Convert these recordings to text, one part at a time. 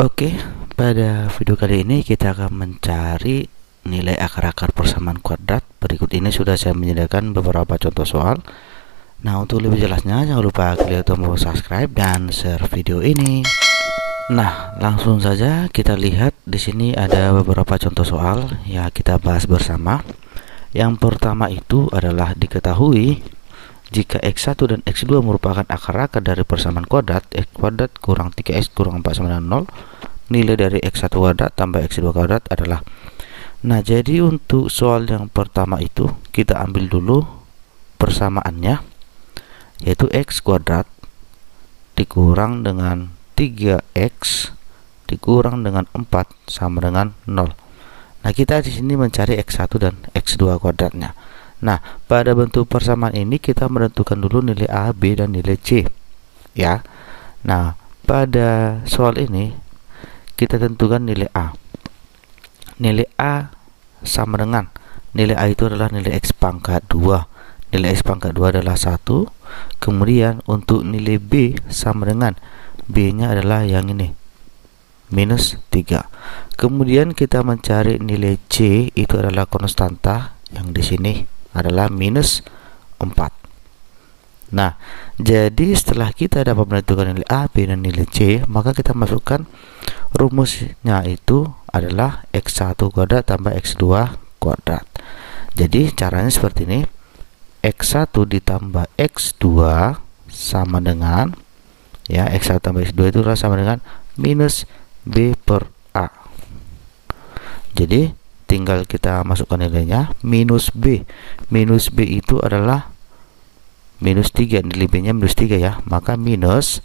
Oke, pada video kali ini kita akan mencari nilai akar-akar persamaan kuadrat. Berikut ini sudah saya menyediakan beberapa contoh soal. Nah, untuk lebih jelasnya jangan lupa klik tombol subscribe dan share video ini. Nah, langsung saja kita lihat di sini ada beberapa contoh soal ya, kita bahas bersama. Yang pertama itu adalah diketahui jika x1 dan x2 merupakan akar-akar dari persamaan kuadrat, x kuadrat kurang 3x kurang 4 sama dengan 0, nilai dari x1 kuadrat tambah x2 kuadrat adalah. Nah, jadi untuk soal yang pertama itu kita ambil dulu persamaannya, yaitu x kuadrat dikurang dengan 3x dikurang dengan 4 sama dengan 0. Nah, kita di sini mencari x1 dan x2 kuadratnya. Nah, pada bentuk persamaan ini kita menentukan dulu nilai A, B, dan nilai C ya. Nah, pada soal ini kita tentukan nilai A. Nilai A sama dengan, nilai A itu adalah nilai x pangkat 2. Nilai x pangkat 2 adalah 1. Kemudian untuk nilai B sama dengan, B-nya adalah yang ini, minus 3. Kemudian kita mencari nilai C, itu adalah konstanta yang di sini adalah minus 4. Nah, jadi setelah kita dapat menentukan nilai A, B, dan nilai C, maka kita masukkan rumusnya itu adalah x1 kuadrat tambah x2 kuadrat. Jadi caranya seperti ini, x1 ditambah x2 sama dengan, ya, x1 tambah x2 itu adalah sama dengan minus B per A. Jadi tinggal kita masukkan nilainya, minus B. Minus B itu adalah minus 3, nilai B nya minus 3 ya, maka minus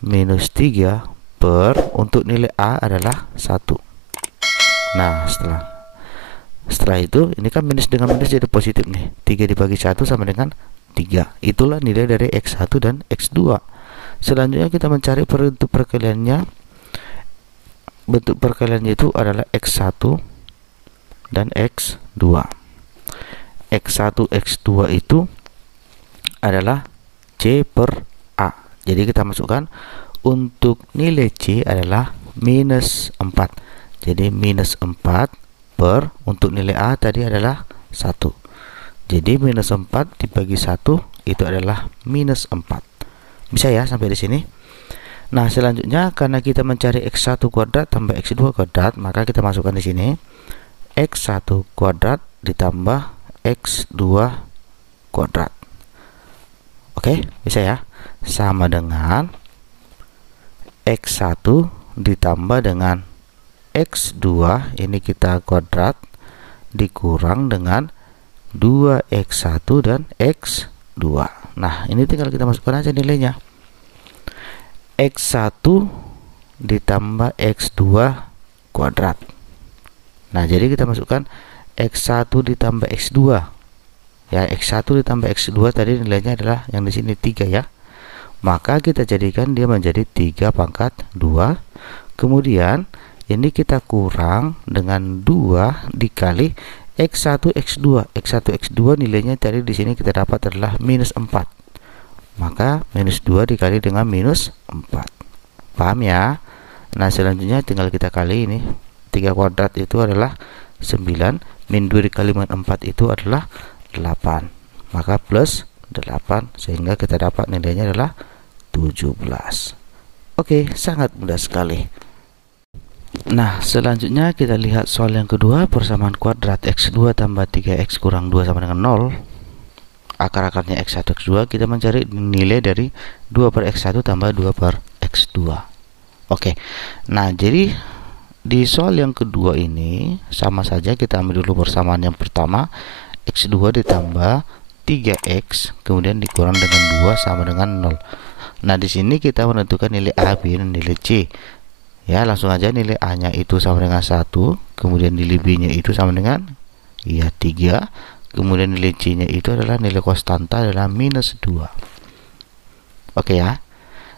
3 per, untuk nilai A adalah 1. Nah, setelah itu ini kan minus dengan minus jadi positif nih, 3 dibagi 1 sama dengan 3. Itulah nilai dari x1 dan x2. Selanjutnya kita mencari bentuk perkaliannya. Bentuk perkaliannya itu adalah x1 dan x2. x1 x2 itu adalah C per A. Jadi kita masukkan untuk nilai C adalah minus 4. Jadi minus 4 per, untuk nilai A tadi adalah 1. Jadi minus 4 dibagi 1 itu adalah minus 4. Bisa ya sampai di sini? Nah, selanjutnya karena kita mencari x1 kuadrat tambah x2 kuadrat, maka kita masukkan di sini x1 kuadrat ditambah x2 kuadrat. Oke, bisa ya? Sama dengan x1 ditambah dengan x2, ini kita kuadrat, dikurang dengan 2x1 dan x2. Nah, ini tinggal kita masukkan aja nilainya. x1 ditambah x2 kuadrat. Nah, jadi kita masukkan x1 ditambah x2. Ya, x1 ditambah x2 tadi nilainya adalah yang di sini 3 ya. Maka kita jadikan dia menjadi 3 pangkat 2. Kemudian ini kita kurang dengan 2 dikali x1 x2. x1 x2 nilainya tadi di sini kita dapat adalah minus 4. Maka minus 2 dikali dengan minus 4. Paham ya? Nah, selanjutnya tinggal kita kali ini. 3 kuadrat itu adalah 9, min 2 dikali min 4 itu adalah 8. Maka plus 8 sehingga kita dapat nilainya adalah 17. Oke, sangat mudah sekali. Nah, selanjutnya kita lihat soal yang kedua, persamaan kuadrat x2 tambah 3x kurang 2 sama dengan 0. Akar-akarnya x1 x2, kita mencari nilai dari 2 per x1 tambah 2 per x2. Oke. Nah, jadi di soal yang kedua ini sama saja, kita ambil dulu persamaan yang pertama, x2 ditambah 3x kemudian dikurang dengan 2 sama dengan 0. Nah, di sini kita menentukan nilai A, B, dan nilai C. Ya, langsung aja nilai A-nya itu sama dengan 1, kemudian nilai B-nya itu sama dengan 3, kemudian nilai C-nya itu adalah nilai konstanta adalah minus 2. Oke ya.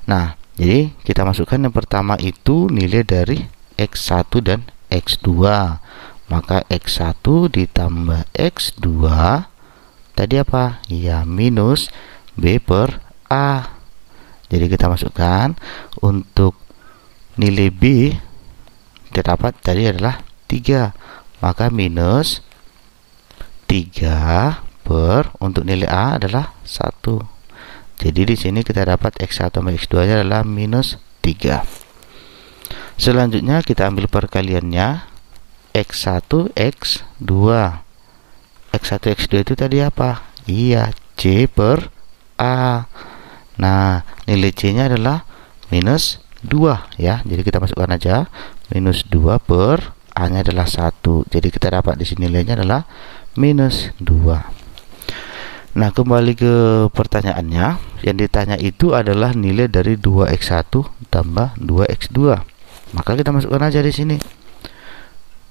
Nah, jadi kita masukkan yang pertama itu nilai dari x1 dan x2. Maka x1 ditambah x2 tadi apa? Ya, minus B per A. Jadi kita masukkan untuk nilai B kita dapat tadi adalah 3, maka minus 3 per untuk nilai A adalah 1. Jadi di sini kita dapat X1 tambah X2 nya adalah minus 3. Selanjutnya kita ambil perkaliannya X1 X2. X1 X2 itu tadi apa? Iya, C per A. Nah, nilai C nya adalah minus 2 ya. Jadi kita masukkan aja minus 2 per A nya adalah 1. Jadi kita dapat di sini nilainya adalah minus 2. Nah, kembali ke pertanyaannya. Yang ditanya itu adalah nilai dari 2x1 tambah 2x2. Maka kita masukkan aja di sini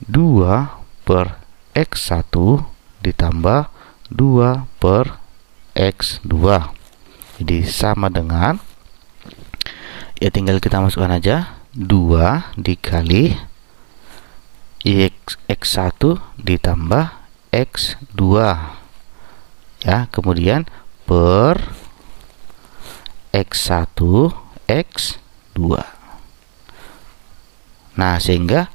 2 per x1 ditambah 2 per x2. Jadi sama dengan, ya tinggal kita masukkan aja 2 dikali x1 ditambah x2 ya, kemudian per x1 x2. Nah, sehingga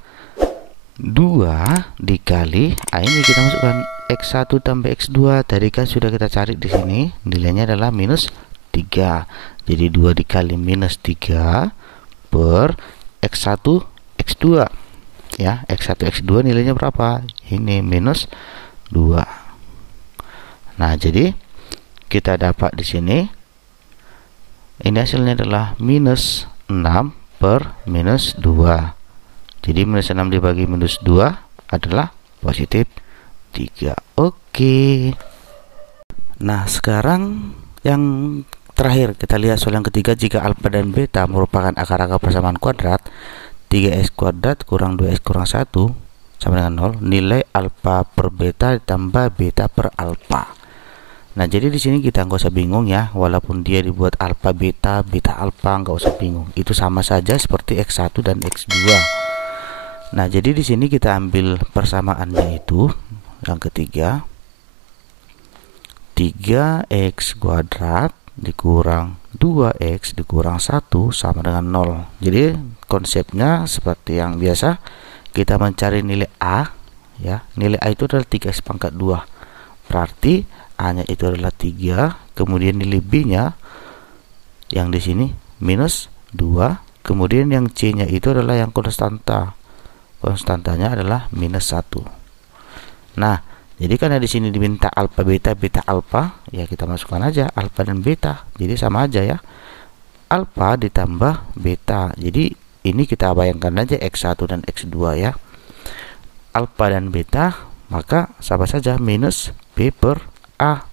2 dikali ini kita masukkan x1 tambah x2, tadi kan sudah kita cari di sini, nilainya adalah minus 3. Jadi 2 dikali minus 3 per x1 x2 ya. X1 x2 nilainya berapa? Ini minus 2. Nah, jadi kita dapat di sini ini hasilnya adalah minus 6 per minus 2. Jadi minus 6 dibagi minus 2 adalah positif 3. Oke. Nah, sekarang yang terakhir kita lihat soal yang ketiga. Jika alfa dan beta merupakan akar-akar persamaan kuadrat, 3x kuadrat kurang 2x kurang 1 sama dengan 0, nilai alfa per beta ditambah beta per alfa. Nah, jadi di sini kita nggak usah bingung ya, walaupun dia dibuat alfa beta, beta alfa, nggak usah bingung. Itu sama saja seperti x1 dan x2. Nah, jadi di sini kita ambil persamaannya itu yang ketiga, 3x kuadrat dikurang 2x dikurang 1 sama dengan 0. Jadi konsepnya seperti yang biasa, kita mencari nilai A ya. Nilai A itu adalah 3x pangkat 2. Berarti A nya itu adalah 3, kemudian nilai B nya yang di sini minus 2, kemudian yang C nya itu adalah yang konstanta. Konstantanya adalah minus 1. Nah, jadi karena di sini diminta alfa beta beta alfa, ya kita masukkan aja alfa dan beta. Jadi sama aja ya. Alfa ditambah beta. Jadi ini kita bayangkan aja x1 dan x2 ya. Alfa dan beta, maka sama saja minus b per a.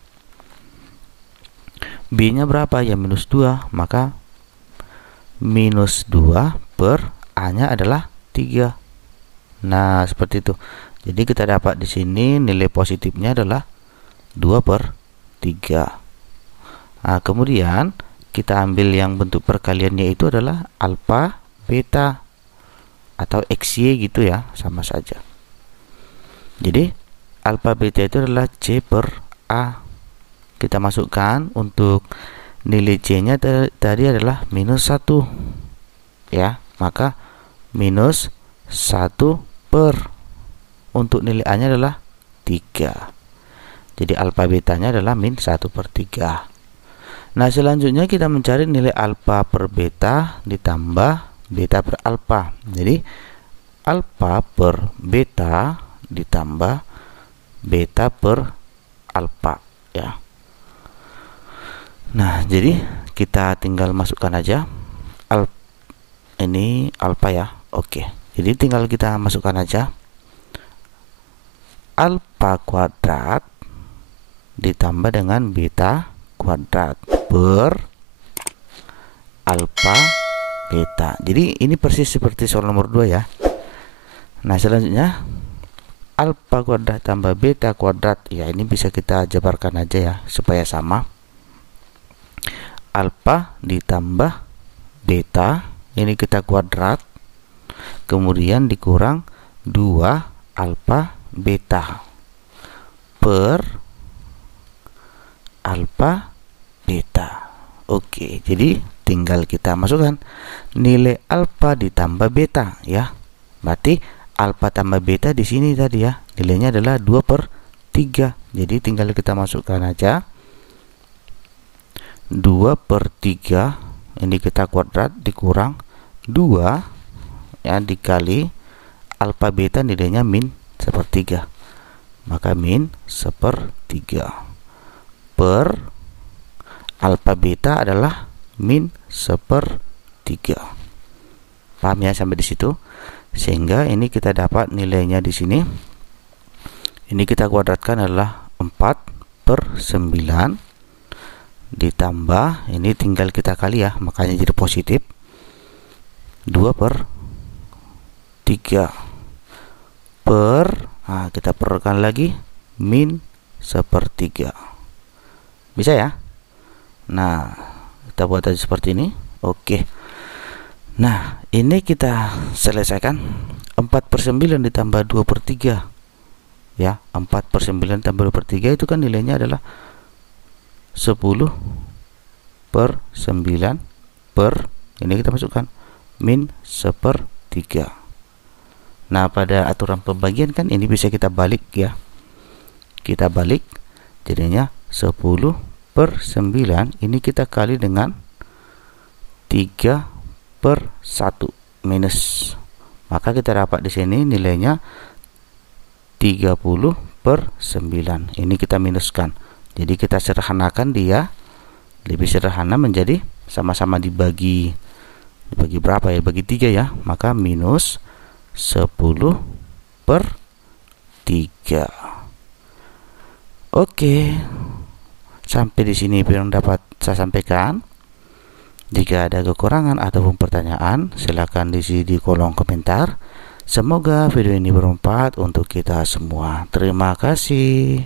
B nya berapa? Ya minus 2, maka minus 2 per a nya adalah 3. Nah, seperti itu. Jadi kita dapat di sini nilai positifnya adalah 2 per 3. Nah, kemudian kita ambil yang bentuk perkaliannya itu adalah alfa beta atau xy gitu ya, sama saja. Jadi alfa beta itu adalah c per a. Kita masukkan untuk nilai c nya tadi adalah minus 1 ya, maka minus 1 per untuk nilai A nya adalah 3. Jadi alfa betanya adalah min 1 per 3. Nah, selanjutnya kita mencari nilai alfa per beta ditambah beta per alfa. Jadi alfa per beta ditambah beta per alfa ya. Nah, jadi kita tinggal masukkan aja ini alfa ya. Oke. Jadi tinggal kita masukkan aja alfa kuadrat ditambah dengan beta kuadrat per alfa beta. Jadi ini persis seperti soal nomor 2 ya. Nah, selanjutnya alfa kuadrat tambah beta kuadrat, ya ini bisa kita jabarkan aja ya supaya sama. Alfa ditambah beta, ini kita kuadrat, kemudian dikurang 2 alfa beta per alfa beta. Oke, jadi tinggal kita masukkan nilai alfa ditambah beta ya. Berarti alfa tambah beta di sini tadi ya, nilainya adalah 2/3. Jadi tinggal kita masukkan aja 2/3, ini kita kuadrat dikurang 2 ya, dikali alfa beta nilainya min 1/3. Maka min 1/3 per alfa beta adalah min 1/3. Paham ya sampai di situ? Sehingga ini kita dapat nilainya di sini. Ini kita kuadratkan adalah 4/9 ditambah, ini tinggal kita kali ya, makanya jadi positif, 2/3 per, nah kita perlukan lagi min 1/3. Bisa ya? Nah, kita buat aja seperti ini. Oke. Nah, ini kita selesaikan. 4/9 ditambah 2/3 ya, 4/9 tambah 2/3 itu kan nilainya adalah 10/9 per, ini kita masukkan min 1/3. Nah, pada aturan pembagian kan ini bisa kita balik ya, kita balik, jadinya 10/9 ini kita kali dengan 3/1 minus, maka kita dapat di sini nilainya 30/9. Ini kita minuskan, jadi kita sederhanakan dia, lebih sederhana menjadi sama-sama dibagi berapa ya, bagi 3 ya, maka minus 10/3. Oke, sampai di sini yang dapat saya sampaikan. Jika ada kekurangan ataupun pertanyaan, silakan diisi di kolom komentar. Semoga video ini bermanfaat untuk kita semua. Terima kasih.